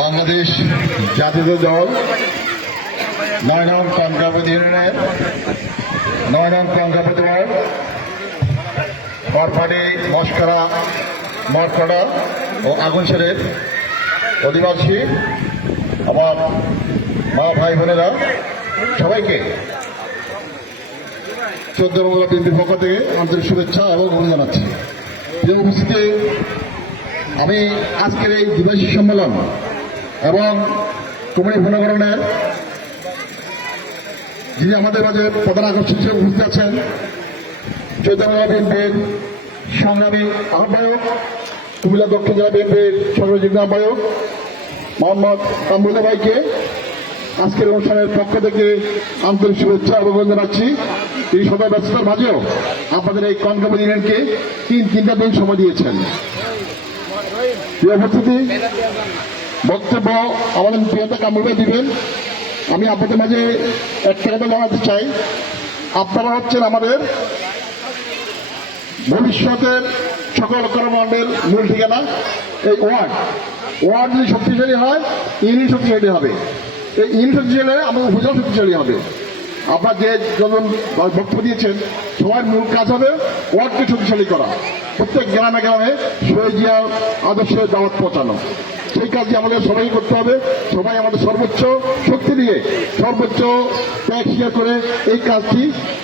বাংলাদেশ জাতীয় দল নয় নং কনকাপতি ইউনিয়নের নয় নং কনকাপতি ওয়ার্ড করপাটি মস্করা মরকড়া ও আগুনসেরের অধিবাসী, আমার মা, ভাই, বোনেরা, সবাইকে চোদ্দ নম্বর বিএনপির পক্ষ থেকে আন্তরিক শুভেচ্ছা এবং অভিনন্দন জানাচ্ছি। প্রিয় উপস্থিতি আমি আজকের এই দিবসী সম্মেলন এবং কুমারী ভূনগরণের যিনি আমাদের মাঝে প্রধান আকর্ষণ হিসেবে উপস্থিত আছেন, চৈতন্য বিএনপির সংগ্রামী আহ্বায়ক, কুমিল্লা দক্ষিণ জেলা বিএনপির সর্বযুগ্ম আহ্বায়ক মোহাম্মদ কামরুল্লাহ ভাইকে আজকের অনুষ্ঠানের পক্ষ থেকে আন্তরিক শুভেচ্ছা অভিনন্দন জানাচ্ছি। তিনি সদা ব্যস্ততার মাঝেও আপনাদের এই কনকাবল ইউনিয়নকে তিন তিনটা দিন সময় দিয়েছেন। উপস্থিতি বক্তব্য আমাদের প্রিয়তা ভাই দিবেন। আমি আপনাদের মাঝে একটা কথা জানাতে চাই। আপনারা হচ্ছেন আমাদের ভবিষ্যতের সকল কর্মকাণ্ডের মূল ঠিকানা। এই ওয়ার্ড ওয়ার্ড যদি শক্তিশালী হয় ইউনিট শক্তিশালী হবে। এই ইউনিট শক্তিশালী হলে আমাদের উপজেলা শক্তিশালী হবে। আপনার যে যখন বক্তব্য দিয়েছেন, সবার মূল কাজ হবে ওয়ার্ডকে শক্তিশালী করা। প্রত্যেক গ্রামে গ্রামে শহীদ আদর্শ দাওয়াত পৌঁছানো। সেই কাজটি আমাদের সবাই করতে হবে। সবাই আমাদের সর্বোচ্চ শক্তি দিয়ে, সর্বোচ্চ ত্যাগ স্বীকার করে এই কাজটি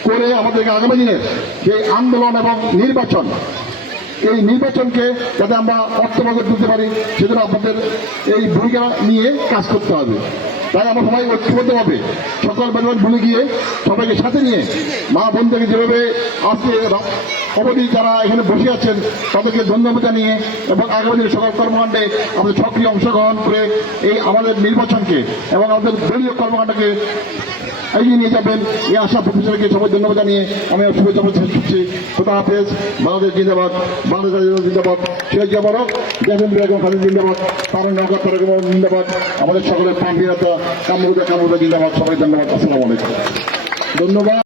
করে আমাদেরকে আগামী দিনের সেই আন্দোলন এবং নির্বাচন, এই নির্বাচনকে যাতে আমরা অর্থবগত দিতে পারি, সেজন্য আপনাদের এই ভূমিকা নিয়ে কাজ করতে হবে। তাই আমরা সবাই ঐক্যবদ্ধ হবে সকল বেতন ভুলে গিয়ে সবাইকে সাথে নিয়ে মা বোনদেরকে যেভাবে আজকে অবধি যারা এখানে বসে আছেন, তাদেরকে ধন্যবাদ জানিয়ে এবং আগামী দিনের সকল কর্মকাণ্ডে আমাদের সক্রিয় অংশগ্রহণ করে এই আমাদের নির্বাচনকে এবং আমাদের দলীয় কর্মকাণ্ডকে এগিয়ে নিয়ে যাবেন, এই আশা প্রফেসরকে সবাই ধন্যবাদ জানিয়ে আমি শুভেচ্ছা শেষ করছি। খোদা হাফেজ, বাংলাদেশ জিন্দাবাদ বাংলাদেশ জিন্দাবাদ। শেখ জামারক জেসেম বেগম খালিদ জিন্দাবাদ তারণ নৌকা জিন্দাবাদ। আমাদের সকলের প্রাণ বিরাতা কামরুদা কামরুদা জিন্দাবাদ। সবাই ধন্যবাদ। আসসালামু আলাইকুম। ধন্যবাদ।